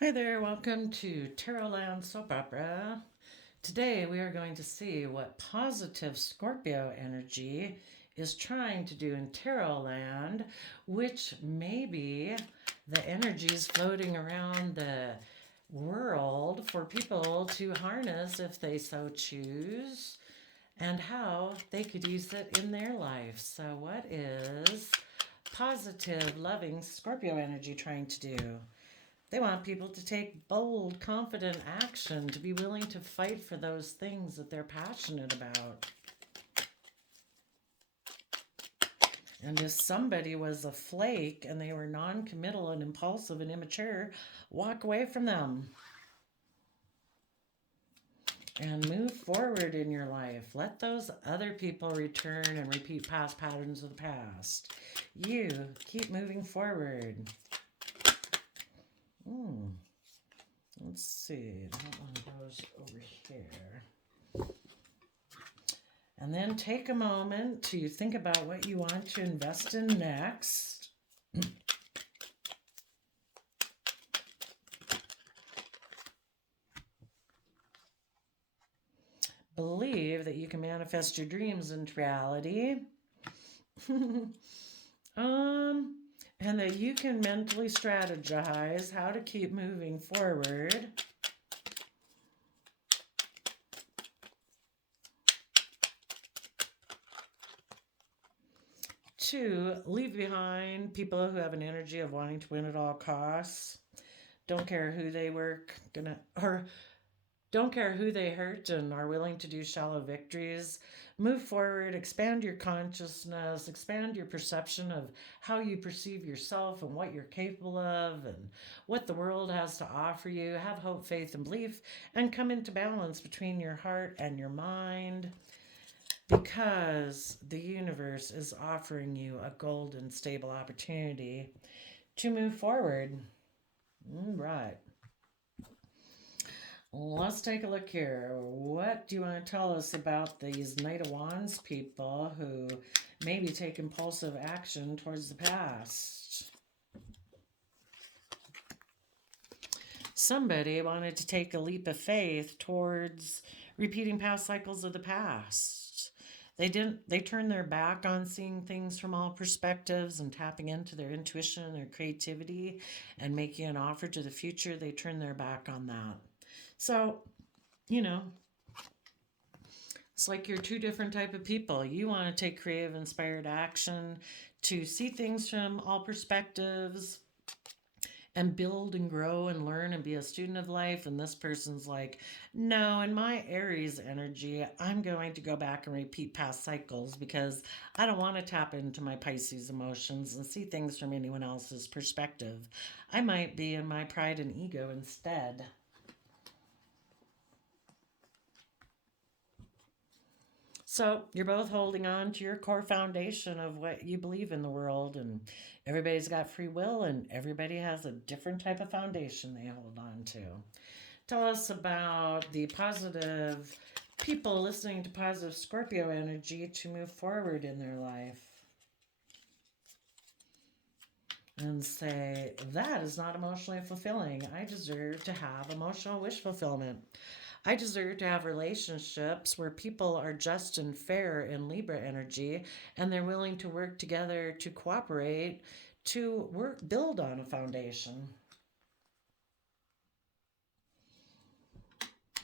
Hi there, welcome to Tarotland Soap Opera. Today we are going to see what positive Scorpio energy is trying to do in Tarotland, which may be the energies floating around the world for people to harness if they so choose, and how they could use it in their life. So, what is positive, loving Scorpio energy trying to do? They want people to take bold, confident action, to be willing to fight for those things that they're passionate about. And if somebody was a flake and they were non committal and impulsive and immature, walk away from them and move forward in your life. Let those other people return and repeat past patterns of the past. You keep moving forward. Let's see. That one goes over here. And then take a moment to think about what you want to invest in next. Believe that you can manifest your dreams into reality. And that you can mentally strategize how to keep moving forward. Two, leave behind people who have an energy of wanting to win at all costs. Don't care who they don't care who they hurt and are willing to do shallow victories. Move forward, expand your consciousness, expand your perception of how you perceive yourself and what you're capable of and what the world has to offer you. Have hope, faith, and belief, and come into balance between your heart and your mind, because the universe is offering you a golden, stable opportunity to move forward. Right. Let's take a look here. What do you want to tell us about these Knight of Wands people who maybe take impulsive action towards the past? Somebody wanted to take a leap of faith towards repeating past cycles of the past. They turned their back on seeing things from all perspectives and tapping into their intuition and their creativity and making an offer to the future. They turned their back on that. So, you know, it's like you're two different type of people. You want to take creative, inspired action to see things from all perspectives and build and grow and learn and be a student of life. And this person's like, no, in my Aries energy, I'm going to go back and repeat past cycles because I don't want to tap into my Pisces emotions and see things from anyone else's perspective. I might be in my pride and ego instead. So you're both holding on to your core foundation of what you believe in the world, and everybody's got free will, and everybody has a different type of foundation they hold on to. Tell us about the positive people listening to positive Scorpio energy to move forward in their life. And say, that is not emotionally fulfilling. I deserve to have emotional wish fulfillment. I deserve to have relationships where people are just and fair in Libra energy and they're willing to work together to cooperate to build on a foundation.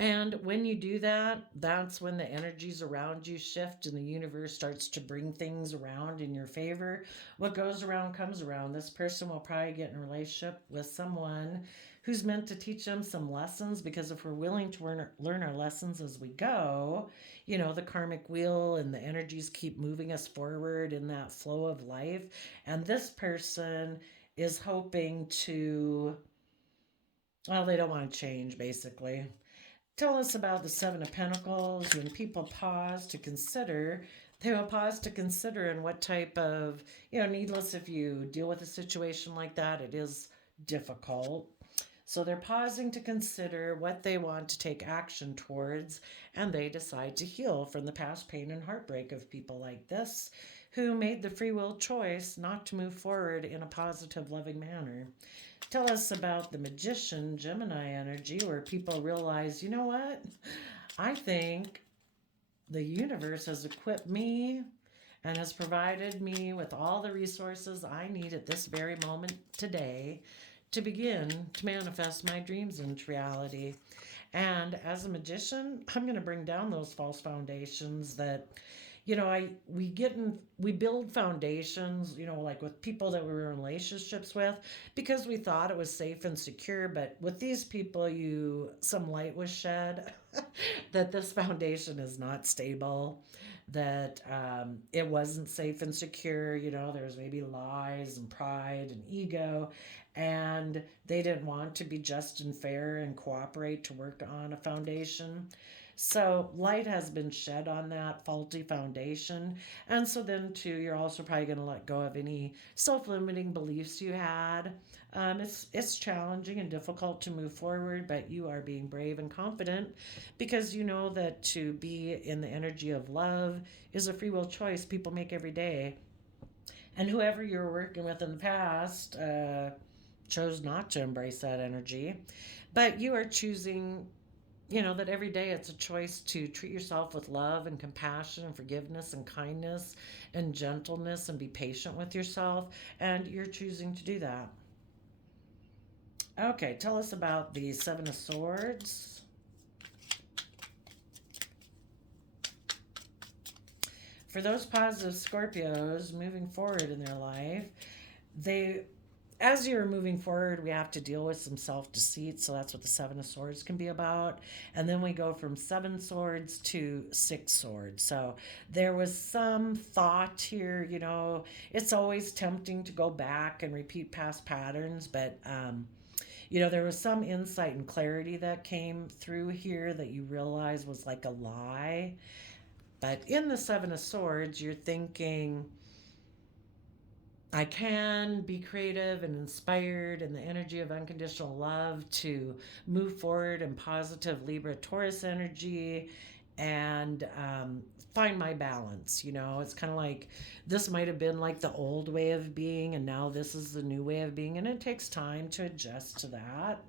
And when you do that, that's when the energies around you shift and the universe starts to bring things around in your favor. What goes around comes around. This person will probably get in a relationship with someone who's meant to teach them some lessons, because if we're willing to learn our lessons as we go, the karmic wheel and the energies keep moving us forward in that flow of life. And this person is hoping to, well, they don't want to change, basically. Tell us about the Seven of Pentacles. When people pause to consider, they will pause to consider in what type of, needless, if you deal with a situation like that, it is difficult. So they're pausing to consider what they want to take action towards, and they decide to heal from the past pain and heartbreak of people like this who made the free will choice not to move forward in a positive, loving manner. Tell us about the magician Gemini energy, where people realize, you know what? I think the universe has equipped me and has provided me with all the resources I need at this very moment today to begin to manifest my dreams into reality. And as a magician, I'm going to bring down those false foundations that, we build foundations, like with people that we were in relationships with, because we thought it was safe and secure. But with these people, some light was shed that this foundation is not stable, that it wasn't safe and secure. There's maybe lies and pride and ego, and they didn't want to be just and fair and cooperate to work on a foundation. So light has been shed on that faulty foundation. And so then too, you're also probably going to let go of any self-limiting beliefs you had. It's challenging and difficult to move forward, but you are being brave and confident because you know that to be in the energy of love is a free will choice people make every day. And whoever you were working with in the past chose not to embrace that energy, but you are choosing, that every day it's a choice to treat yourself with love and compassion and forgiveness and kindness and gentleness and be patient with yourself, and you're choosing to do that. Okay, tell us about the Seven of Swords. For those positive Scorpios moving forward in their life, as you're moving forward, we have to deal with some self-deceit. So that's what the Seven of Swords can be about. And then we go from 7 swords to 6 swords. So there was some thought here, it's always tempting to go back and repeat past patterns. But, there was some insight and clarity that came through here that you realize was like a lie. But in the 7 of Swords, you're thinking, I can be creative and inspired in the energy of unconditional love to move forward in positive Libra Taurus energy and find my balance. It's kind of like this might have been like the old way of being, and now this is the new way of being, and it takes time to adjust to that.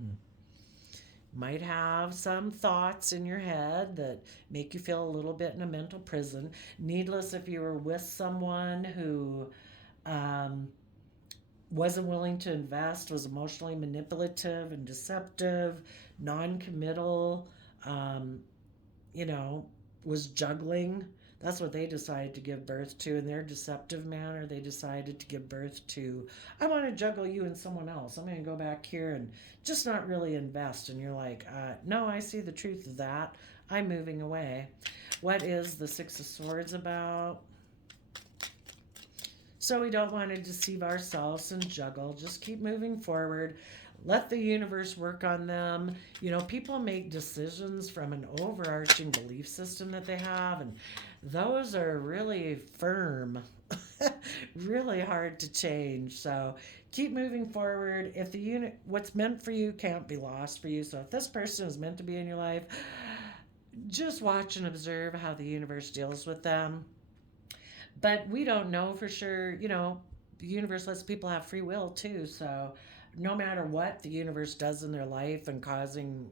Might have some thoughts in your head that make you feel a little bit in a mental prison. Needless if you were with someone who wasn't willing to invest, was emotionally manipulative and deceptive, non-committal, was juggling. That's what they decided to give birth to. In their deceptive manner, they decided to give birth to, I want to juggle you and someone else. I'm going to go back here and just not really invest. And you're like, no, I see the truth of that. I'm moving away. What is the 6 of Swords about? So we don't want to deceive ourselves and juggle. Just keep moving forward. Let the universe work on them. People make decisions from an overarching belief system that they have, and those are really firm, really hard to change. So keep moving forward. If what's meant for you can't be lost for you. So if this person is meant to be in your life, just watch and observe how the universe deals with them. But we don't know for sure. The universe lets people have free will too. So no matter what the universe does in their life and causing,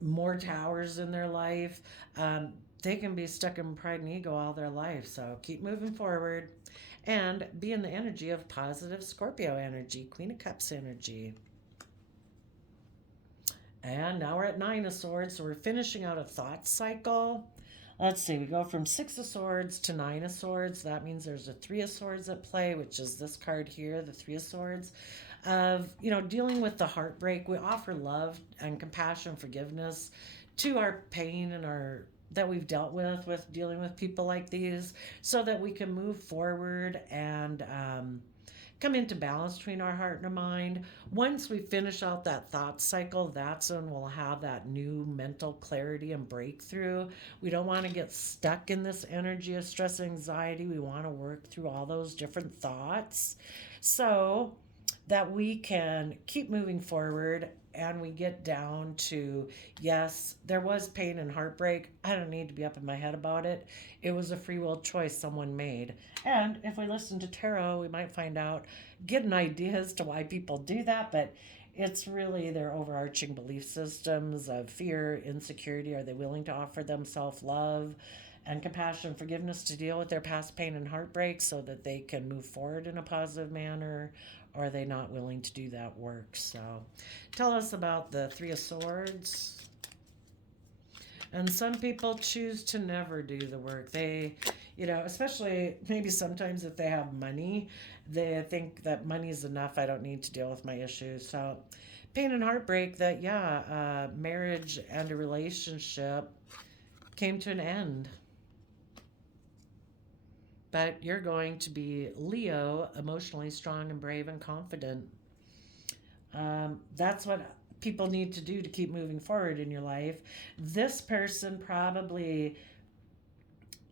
more towers in their life, they can be stuck in pride and ego all their life. So keep moving forward and be in the energy of positive Scorpio energy, Queen of Cups energy. And now we're at 9 of Swords. So we're finishing out a thought cycle. Let's see, we go from 6 of Swords to 9 of Swords. That means there's a 3 of Swords at play, which is this card here, the 3 of Swords. Of, dealing with the heartbreak. We offer love and compassion, forgiveness to our pain and that we've dealt with dealing with people like these, so that we can move forward and come into balance between our heart and our mind. Once we finish out that thought cycle, that's when we'll have that new mental clarity and breakthrough. We don't want to get stuck in this energy of stress and anxiety. We want to work through all those different thoughts. So that we can keep moving forward and we get down to, yes, there was pain and heartbreak. I don't need to be up in my head about it. It was a free will choice someone made. And if we listen to tarot, we might find out, get an idea as to why people do that. But it's really their overarching belief systems of fear, insecurity. Are they willing to offer them self love and compassion, forgiveness to deal with their past pain and heartbreak so that they can move forward in a positive manner? Or are they not willing to do that work? So tell us about the Three of Swords. And some people choose to never do the work. They, especially maybe sometimes if they have money, they think that money is enough. I don't need to deal with my issues. So pain and heartbreak that, marriage and a relationship came to an end. But you're going to be Leo, emotionally strong and brave and confident. That's what people need to do to keep moving forward in your life. This person probably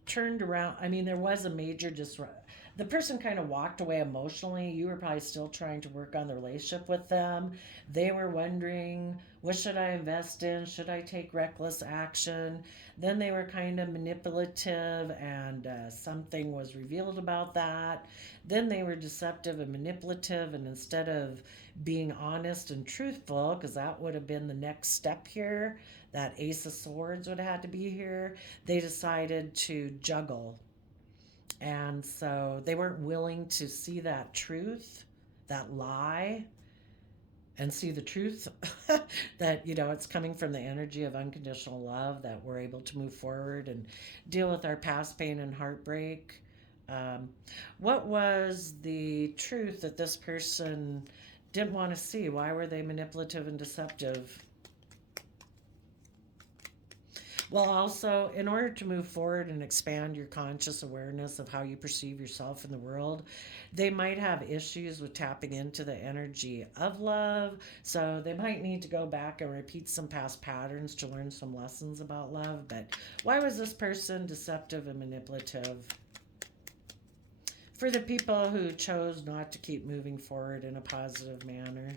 turned around. I mean, there was a major disruption. The person kind of walked away emotionally. You were probably still trying to work on the relationship with them. They were wondering, what should I invest in? Should I take reckless action? Then they were kind of manipulative, and something was revealed about that. Then they were deceptive and manipulative, and instead of being honest and truthful, because that would have been the next step here, that Ace of Swords would have had to be here, they decided to juggle. And so they weren't willing to see that truth, that lie, and see the truth that, it's coming from the energy of unconditional love, that we're able to move forward and deal with our past pain and heartbreak. What was the truth that this person didn't want to see? Why were they manipulative and deceptive? Well, also, in order to move forward and expand your conscious awareness of how you perceive yourself in the world, they might have issues with tapping into the energy of love. So they might need to go back and repeat some past patterns to learn some lessons about love. But why was this person deceptive and manipulative? For the people who chose not to keep moving forward in a positive manner.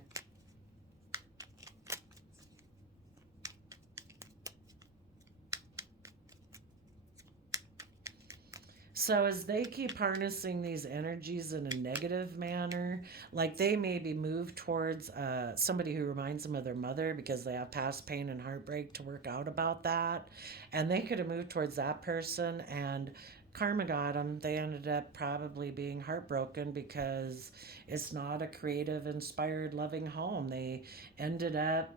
So as they keep harnessing these energies in a negative manner, like they maybe move towards somebody who reminds them of their mother because they have past pain and heartbreak to work out about that. And they could have moved towards that person, and karma got them. They ended up probably being heartbroken because it's not a creative, inspired, loving home. They ended up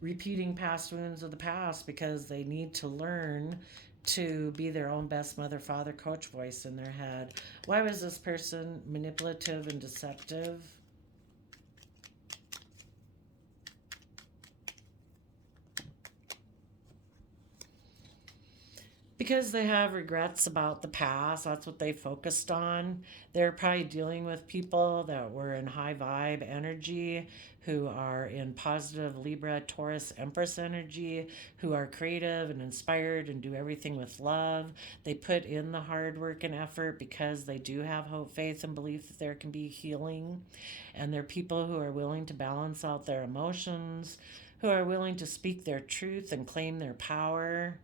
repeating past wounds of the past because they need to learn to be their own best mother, father, coach voice in their head. Why was this person manipulative and deceptive? Because they have regrets about the past. That's what they focused on. They're probably dealing with people that were in high vibe energy, who are in positive Libra, Taurus, Empress energy, who are creative and inspired and do everything with love. They put in the hard work and effort because they do have hope, faith, and belief that there can be healing. And they're people who are willing to balance out their emotions, who are willing to speak their truth and claim their power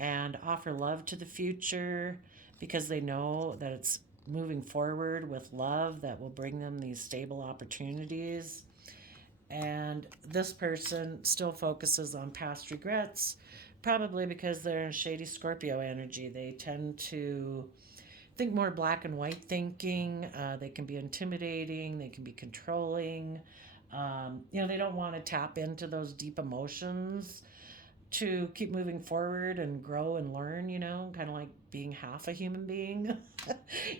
and offer love to the future because they know that it's moving forward with love that will bring them these stable opportunities. And this person still focuses on past regrets, probably because they're in shady Scorpio energy. They tend to think more black and white thinking. They can be intimidating. They can be controlling. They don't want to tap into those deep emotions to keep moving forward and grow and learn, kind of like being half a human being,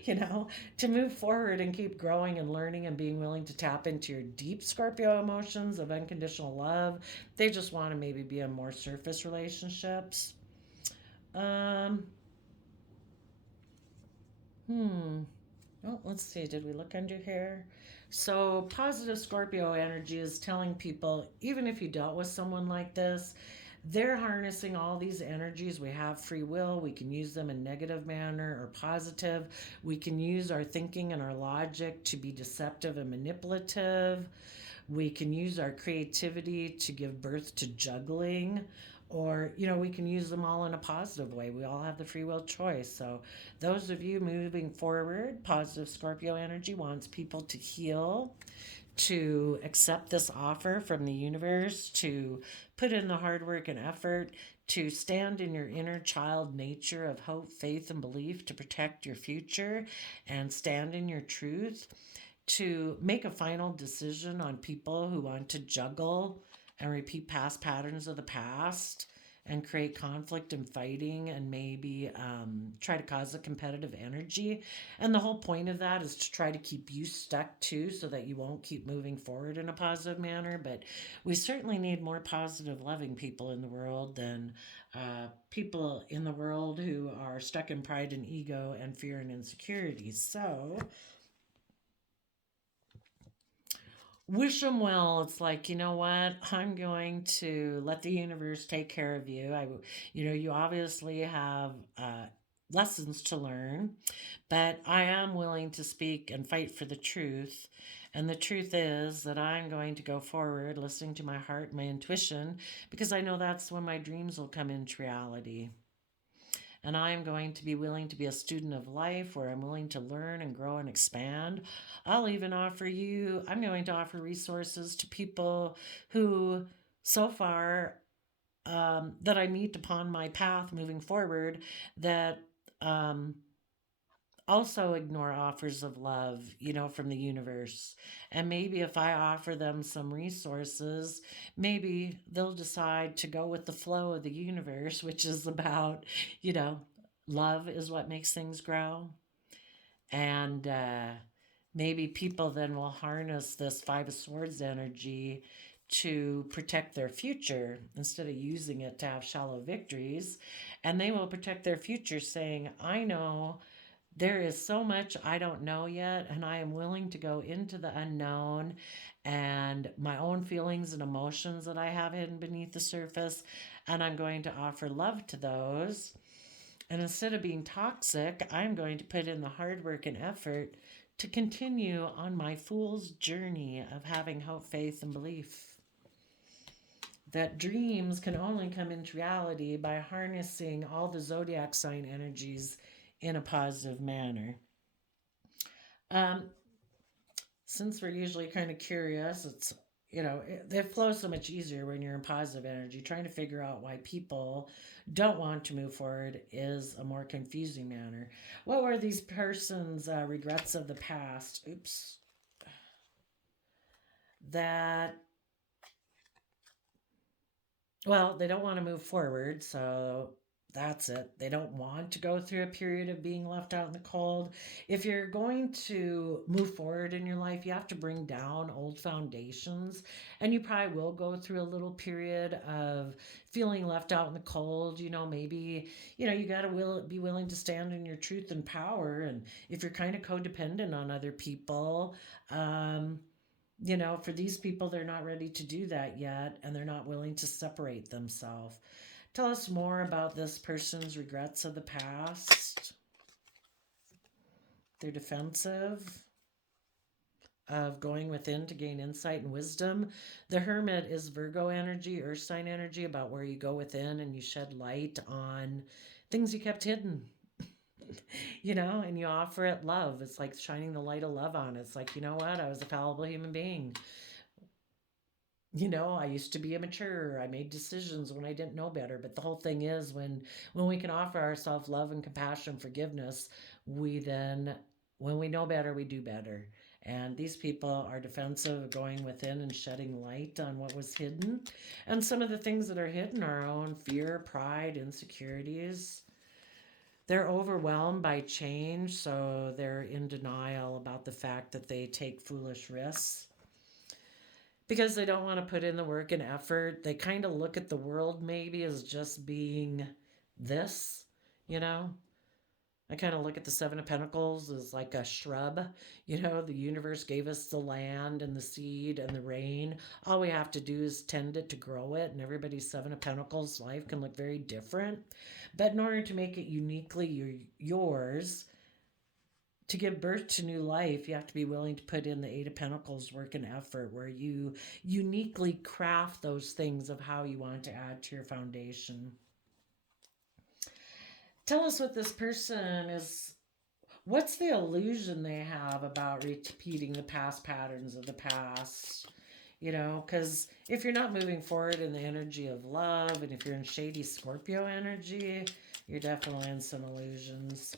to move forward and keep growing and learning and being willing to tap into your deep Scorpio emotions of unconditional love. They just want to maybe be in more surface relationships. Oh, let's see. Did we look under here? So positive Scorpio energy is telling people, even if you dealt with someone like this, They're harnessing all these energies. We have free will. We can use them in negative manner or positive. We can use our thinking and our logic to be deceptive and manipulative. We can use our creativity to give birth to juggling, or we can use them all in a positive way. We all have the free will choice. So those of you moving forward, positive Scorpio energy wants people to heal, to accept this offer from the universe, to put in the hard work and effort, to stand in your inner child nature of hope, faith, and belief, to protect your future and stand in your truth, to make a final decision on people who want to juggle and repeat past patterns of the past and create conflict and fighting and maybe try to cause a competitive energy. And the whole point of that is to try to keep you stuck too, so that you won't keep moving forward in a positive manner. But we certainly need more positive, loving people in the world than people in the world who are stuck in pride and ego and fear and insecurity. So wish them well. It's like, you know what? I'm going to let the universe take care of you. You obviously have lessons to learn, but I am willing to speak and fight for the truth. And the truth is that I'm going to go forward listening to my heart, my intuition, because I know that's when my dreams will come into reality. And I am going to be willing to be a student of life where I'm willing to learn and grow and expand. I'm going to offer resources to people who, so far, that I meet upon my path moving forward, that also ignore offers of love, from the universe. And maybe if I offer them some resources, maybe they'll decide to go with the flow of the universe, which is about, love is what makes things grow. And maybe people then will harness this Five of Swords energy to protect their future instead of using it to have shallow victories. And they will protect their future saying, I know there is so much I don't know yet, and I am willing to go into the unknown and my own feelings and emotions that I have hidden beneath the surface, and I'm going to offer love to those. And instead of being toxic, I'm going to put in the hard work and effort to continue on my fool's journey of having hope, faith, and belief. That dreams can only come into reality by harnessing all the zodiac sign energies in a positive manner. Um, since we're usually kind of curious, it flows so much easier when you're in positive energy. Trying to figure out why people don't want to move forward is a more confusing manner. What were these persons' regrets of the past? Oops. That, well, they don't want to move forward, so that's it. They don't want to go through a period of being left out in the cold. If you're going to move forward in your life, you have to bring down old foundations. And you probably will go through a little period of feeling left out in the cold. Maybe, you got to be willing to stand in your truth and power. And if you're kind of codependent on other people, for these people, they're not ready to do that yet, and they're not willing to separate themselves. Tell us more about this person's regrets of the past. They're defensive of going within to gain insight and wisdom. The Hermit is Virgo energy, earth sign energy, about where you go within and you shed light on things you kept hidden. And you offer it love. It's like shining the light of love on it. It's like, you know what? I was a fallible human being. I used to be immature. I made decisions when I didn't know better. But the whole thing is, when we can offer ourselves love and compassion, forgiveness, when we know better, we do better. And these people are defensive, going within and shedding light on what was hidden. And some of the things that are hidden are our own fear, pride, insecurities. They're overwhelmed by change, so they're in denial about the fact that they take foolish risks because they don't want to put in the work and effort. They kind of look at the world maybe as just being this, you know? I kind of look at the Seven of Pentacles as like a shrub. You know, the universe gave us the land and the seed and the rain. All we have to do is tend it to grow it. And everybody's Seven of Pentacles life can look very different. But in order to make it uniquely yours, to give birth to new life, you have to be willing to put in the Eight of Pentacles work and effort, where you uniquely craft those things of how you want to add to your foundation. Tell us what this person is. What's the illusion they have about repeating the past patterns of the past? You know, because if you're not moving forward in the energy of love, and if you're in shady Scorpio energy, you're definitely in some illusions.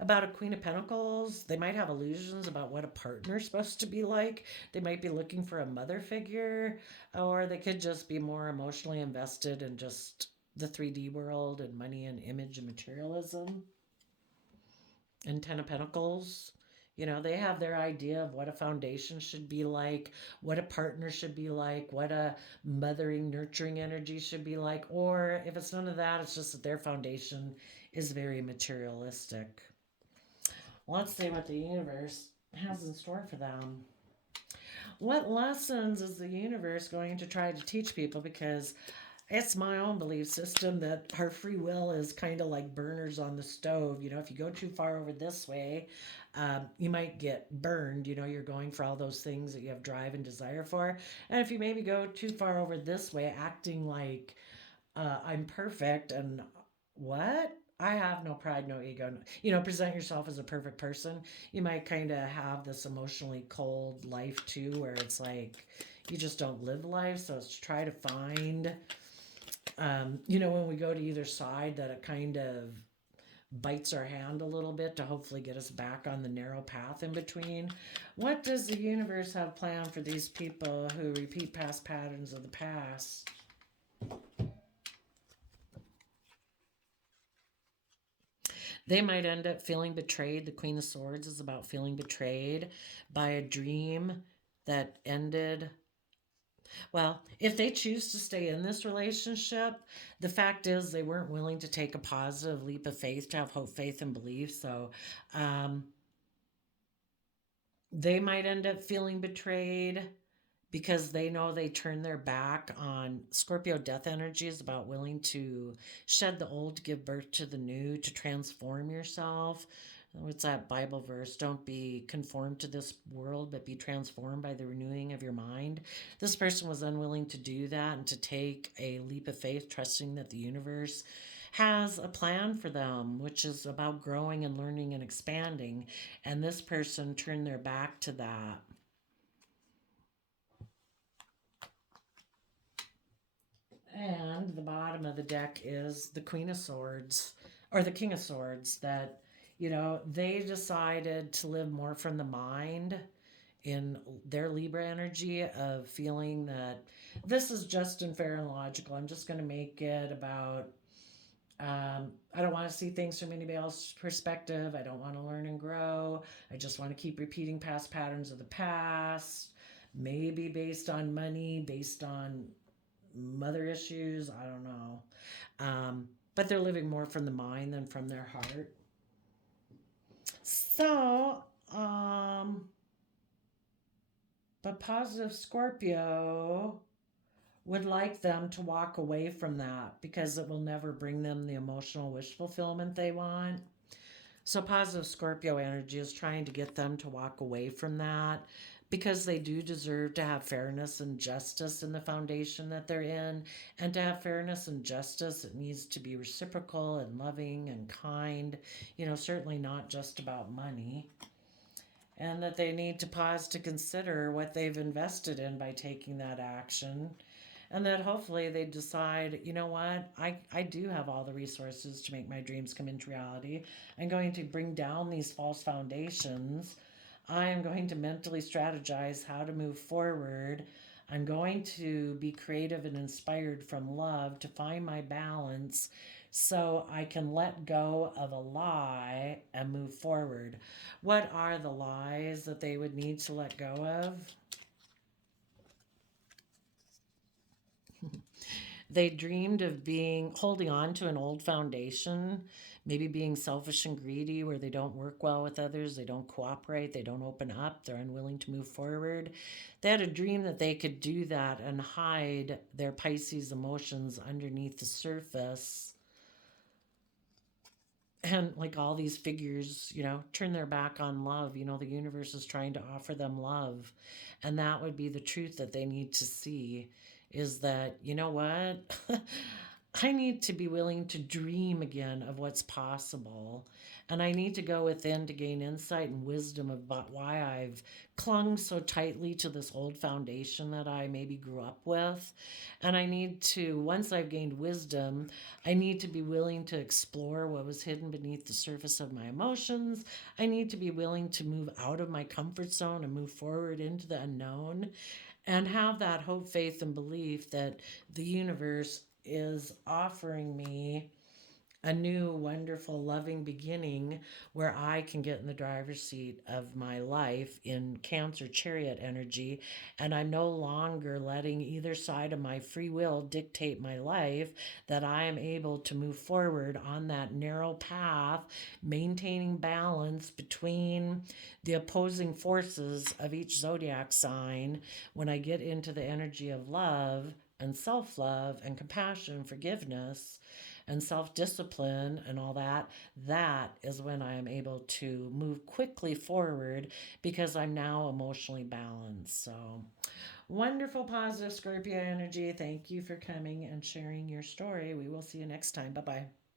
About a Queen of Pentacles, they might have illusions about what a partner's supposed to be like. They might be looking for a mother figure, or they could just be more emotionally invested in just the 3D world and money and image and materialism. And Ten of Pentacles, you know, they have their idea of what a foundation should be like, what a partner should be like, what a mothering, nurturing energy should be like. Or if it's none of that, it's just that their foundation is very materialistic. Let's see what the universe has in store for them. What lessons is the universe going to try to teach people? Because it's my own belief system that our free will is kind of like burners on the stove. You know, if you go too far over this way, you might get burned. You know, you're going for all those things that you have drive and desire for. And if you maybe go too far over this way, acting like I'm perfect and what? I have no pride, no ego. You know, present yourself as a perfect person. You might kind of have this emotionally cold life too, where it's like you just don't live life. So it's to try to find, you know, when we go to either side, that it kind of bites our hand a little bit to hopefully get us back on the narrow path in between. What does the universe have planned for these people who repeat past patterns of the past? They might end up feeling betrayed. The Queen of Swords is about feeling betrayed by a dream that ended. Well, if they choose to stay in this relationship, the fact is they weren't willing to take a positive leap of faith, to have hope, faith, and belief. So um, they might end up feeling betrayed because they know they turn their back on Scorpio. Death energy is about willing to shed the old to give birth to the new, to transform yourself. What's that Bible verse? Don't be conformed to this world, but be transformed by the renewing of your mind. This person was unwilling to do that and to take a leap of faith, trusting that the universe has a plan for them, which is about growing and learning and expanding. And this person turned their back to that. And the bottom of the deck is the Queen of Swords, or the King of Swords, that, you know, they decided to live more from the mind in their Libra energy of feeling that this is just and fair and logical. I'm just going to make it about, I don't want to see things from anybody else's perspective. I don't want to learn and grow. I just want to keep repeating past patterns of the past, maybe based on money, based on mother issues. I don't know. But they're living more from the mind than from their heart. So, but positive Scorpio would like them to walk away from that because it will never bring them the emotional wish fulfillment they want. So, positive Scorpio energy is trying to get them to walk away from that because they do deserve to have fairness and justice in the foundation that they're in. And to have fairness and justice, it needs to be reciprocal and loving and kind, you know, certainly not just about money. And that they need to pause to consider what they've invested in by taking that action. And that hopefully they decide, you know what, I do have all the resources to make my dreams come into reality. I'm going to bring down these false foundations. I am going to mentally strategize how to move forward. I'm going to be creative and inspired from love to find my balance so I can let go of a lie and move forward. What are the lies that they would need to let go of? They dreamed of holding on to an old foundation, maybe being selfish and greedy, where they don't work well with others, they don't cooperate, they don't open up, they're unwilling to move forward. They had a dream that they could do that and hide their Pisces emotions underneath the surface. And like all these figures, turn their back on love. The universe is trying to offer them love. And that would be the truth that they need to see, is that, you know what? I need to be willing to dream again of what's possible. And I need to go within to gain insight and wisdom about why I've clung so tightly to this old foundation that I maybe grew up with. And I need to, once I've gained wisdom, I need to be willing to explore what was hidden beneath the surface of my emotions. I need to be willing to move out of my comfort zone and move forward into the unknown, and have that hope, faith, and belief that the universe is offering me a new, wonderful, loving beginning where I can get in the driver's seat of my life in Cancer chariot energy. And I'm no longer letting either side of my free will dictate my life, that I am able to move forward on that narrow path, maintaining balance between the opposing forces of each zodiac sign. When I get into the energy of love and self love and compassion, forgiveness, and self discipline and all that, that is when I am able to move quickly forward because I'm now emotionally balanced. So, wonderful, positive Scorpio energy. Thank you for coming and sharing your story. We will see you next time. Bye bye.